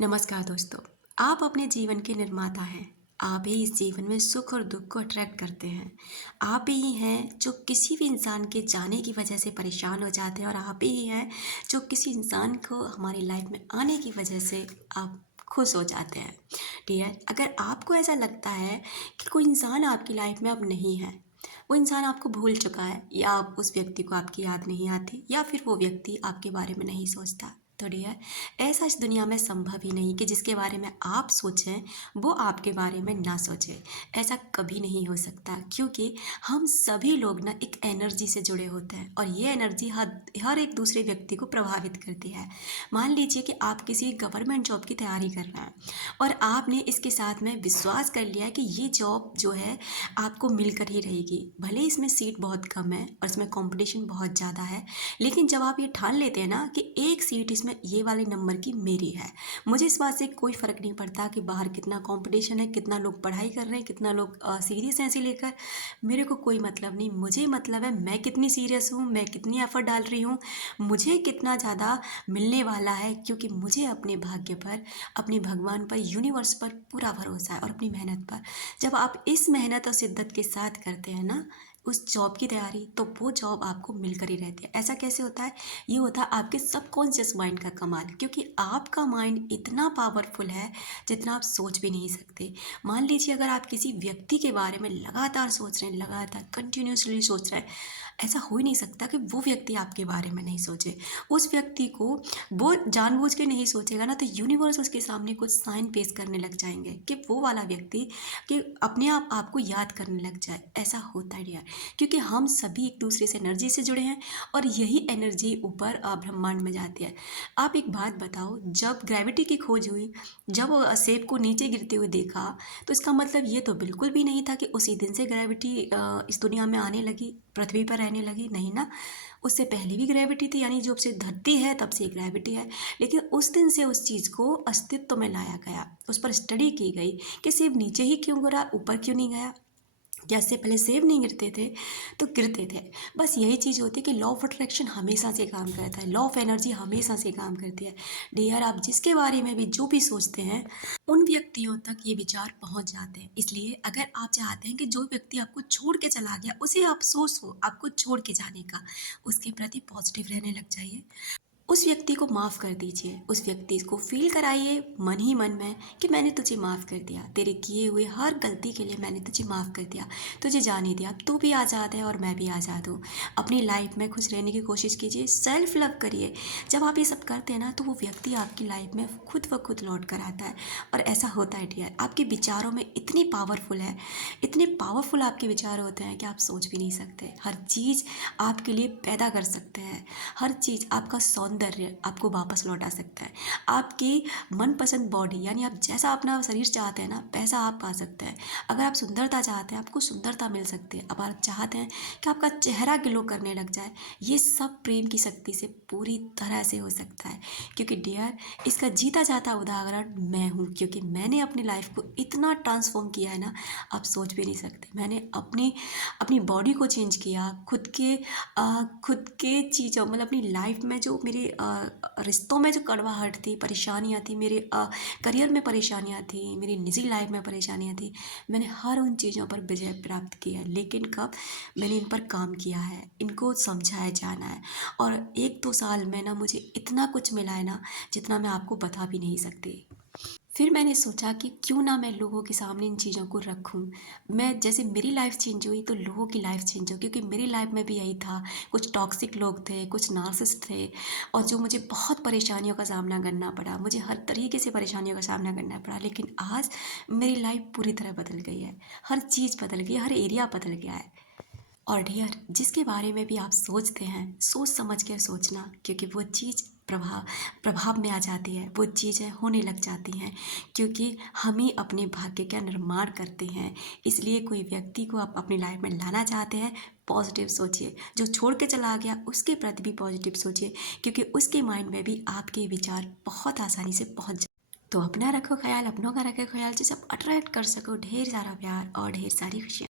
नमस्कार दोस्तों। आप अपने जीवन के निर्माता हैं। आप ही इस जीवन में सुख और दुख को अट्रैक्ट करते हैं। आप ही हैं जो किसी भी इंसान के जाने की वजह से परेशान हो जाते हैं और आप ही हैं जो किसी इंसान को हमारी लाइफ में आने की वजह से आप खुश हो जाते हैं। डियर, अगर आपको ऐसा लगता है कि कोई इंसान आपकी लाइफ में अब नहीं है, वो इंसान आपको भूल चुका है, या आप उस व्यक्ति को आपकी याद नहीं आती, या फिर वो व्यक्ति आपके बारे में नहीं सोचता, तो डियर, ऐसा इस दुनिया में संभव ही नहीं कि जिसके बारे में आप सोचें वो आपके बारे में ना सोचे। ऐसा कभी नहीं हो सकता, क्योंकि हम सभी लोग ना एक एनर्जी से जुड़े होते हैं और ये एनर्जी हर एक दूसरे व्यक्ति को प्रभावित करती है। मान लीजिए कि आप किसी गवर्नमेंट जॉब की तैयारी कर रहे हैं और आपने इसके साथ में विश्वास कर लिया कि ये जॉब जो है आपको मिलकर ही रहेगी। भले इसमें सीट बहुत कम है और इसमें कंपटीशन बहुत ज़्यादा है, लेकिन जब आप ये ठान लेते हैं ना कि एक सीट इसमें ये वाले नंबर की मेरी है, मुझे इस बात से कोई फ़र्क नहीं पड़ता कि बाहर कितना कंपटीशन है, कितना लोग पढ़ाई कर रहे हैं, कितना लोग सीरियस हैं इसे लेकर, मेरे को कोई मतलब नहीं। मुझे मतलब है मैं कितनी सीरियस हूँ, मैं कितनी एफर्ट डाल रही हूँ, मुझे कितना ज़्यादा मिलने वाला है, क्योंकि मुझे अपने भाग्य पर, अपने भगवान पर, यूनिवर्स पर पूरा भरोसा है और अपनी मेहनत पर। जब आप इस मेहनत और शिद्दत के साथ करते हैं ना उस जॉब की तैयारी, तो वो जॉब आपको मिलकर ही रहती है। ऐसा कैसे होता है? ये होता है आपके सबकॉन्शियस माइंड का कमाल, क्योंकि आपका माइंड इतना पावरफुल है जितना आप सोच भी नहीं सकते। मान लीजिए अगर आप किसी व्यक्ति के बारे में लगातार सोच रहे हैं, लगातार कंटिन्यूसली सोच रहे हैं, ऐसा हो ही नहीं सकता कि वो व्यक्ति आपके बारे में नहीं सोचे। उस व्यक्ति को वो जानबूझ के नहीं सोचेगा ना, तो यूनिवर्स उसके सामने कुछ साइन पेश करने लग जाएंगे कि वो वाला व्यक्ति कि अपने आप आपको याद करने लग जाए। ऐसा होता है यार, क्योंकि हम सभी एक दूसरे से एनर्जी से जुड़े हैं और यही एनर्जी ऊपर ब्रह्मांड में जाती है। आप एक बात बताओ, जब ग्रेविटी की खोज हुई, जब सेब को नीचे गिरते हुए देखा, तो इसका मतलब ये तो बिल्कुल भी नहीं था कि उसी दिन से ग्रेविटी इस दुनिया में आने लगी, पृथ्वी पर रहने लगी। नहीं ना, उससे पहले भी ग्रेविटी थी, यानी जब से धरती है तब से ग्रेविटी है। लेकिन उस दिन से उस चीज़ को अस्तित्व में लाया गया, उस पर स्टडी की गई कि सेब नीचे ही क्यों गिरा, ऊपर क्यों नहीं गया। क्या इससे पहले सेब नहीं गिरते थे? तो गिरते थे। बस यही चीज़ होती है कि लॉ ऑफ अट्रैक्शन हमेशा से काम करता है, लॉ ऑफ एनर्जी हमेशा से काम करती है। डियर, आप जिसके बारे में भी जो भी सोचते हैं, उन व्यक्तियों तक ये विचार पहुंच जाते हैं। इसलिए अगर आप चाहते हैं कि जो व्यक्ति आपको छोड़ के चला गया उसे अफसोस हो आपको छोड़ के जाने का, उसके प्रति पॉजिटिव रहने लग जाइए। उस व्यक्ति को माफ़ कर दीजिए, उस व्यक्ति को फील कराइए मन ही मन में कि मैंने तुझे माफ़ कर दिया, तेरे किए हुए हर गलती के लिए मैंने तुझे माफ़ कर दिया, तुझे जाने दिया, तू भी आज़ाद है और मैं भी आज़ाद हूँ। अपनी लाइफ में खुश रहने की कोशिश कीजिए, सेल्फ लव करिए। जब आप ये सब करते हैं ना, तो वो व्यक्ति आपकी लाइफ में खुद ब खुद लौट कर आता है। और ऐसा होता है डियर, आपके विचारों में इतनी पावरफुल है, इतने पावरफुल आपके विचार होते हैं कि आप सोच भी नहीं सकते। हर चीज़ आपके लिए पैदा कर सकते हैं, हर चीज़, आपका सौंदर्य आपको वापस लौटा सकता है, आपकी मनपसंद बॉडी, यानी आप जैसा अपना शरीर चाहते हैं ना वैसा आप पा सकते हैं। अगर आप सुंदरता चाहते हैं आपको सुंदरता मिल सकती है। अब आप चाहते हैं कि आपका चेहरा ग्लो करने लग जाए, ये सब प्रेम की शक्ति से पूरी तरह से हो सकता है। क्योंकि डियर, इसका जीता जाता उदाहरण मैं हूँ, क्योंकि मैंने अपनी लाइफ को इतना ट्रांसफॉर्म किया है ना, आप सोच भी नहीं सकते। मैंने अपनी अपनी बॉडी को चेंज किया, खुद के चीज़ों, मतलब अपनी लाइफ में जो मेरे रिश्तों में जो कड़वाहट थी, परेशानियाँ थी, मेरे करियर में परेशानियाँ थी, मेरी निजी लाइफ में परेशानियाँ थी, मैंने हर उन चीज़ों पर विजय प्राप्त किया है। लेकिन कब? मैंने इन पर काम किया है, इनको समझाया जाना है। और 1-2 साल में ना मुझे इतना कुछ मिला है ना, जितना मैं आपको बता भी नहीं सकती। फिर मैंने सोचा कि क्यों ना मैं लोगों के सामने इन चीज़ों को रखूं। मैं, जैसे मेरी लाइफ चेंज हुई तो लोगों की लाइफ चेंज हो, क्योंकि मेरी लाइफ में भी यही था। कुछ टॉक्सिक लोग थे, कुछ नार्सिसिस्ट थे, और जो मुझे बहुत परेशानियों का सामना करना पड़ा, मुझे हर तरीके से परेशानियों का सामना करना पड़ा। लेकिन आज मेरी लाइफ पूरी तरह बदल गई है, हर चीज़ बदल गई है, हर एरिया बदल गया है। और डियर, जिसके बारे में भी आप सोचते हैं, सोच समझ कर सोचना, क्योंकि वो चीज़ प्रभाव में आ जाती है, वो चीज़ें होने लग जाती हैं, क्योंकि हम ही अपने भाग्य का निर्माण करते हैं। इसलिए कोई व्यक्ति को आप अपनी लाइफ में लाना चाहते हैं, पॉजिटिव सोचिए। जो छोड़ के चला गया उसके प्रति भी पॉजिटिव सोचिए, क्योंकि उसके माइंड में भी आपके विचार बहुत आसानी से पहुँच। तो अपना रखो ख्याल, अपनों का रखो ख्याल, जिसे आप अट्रैक्ट कर सको ढेर सारा प्यार और ढेर सारी खुशियाँ।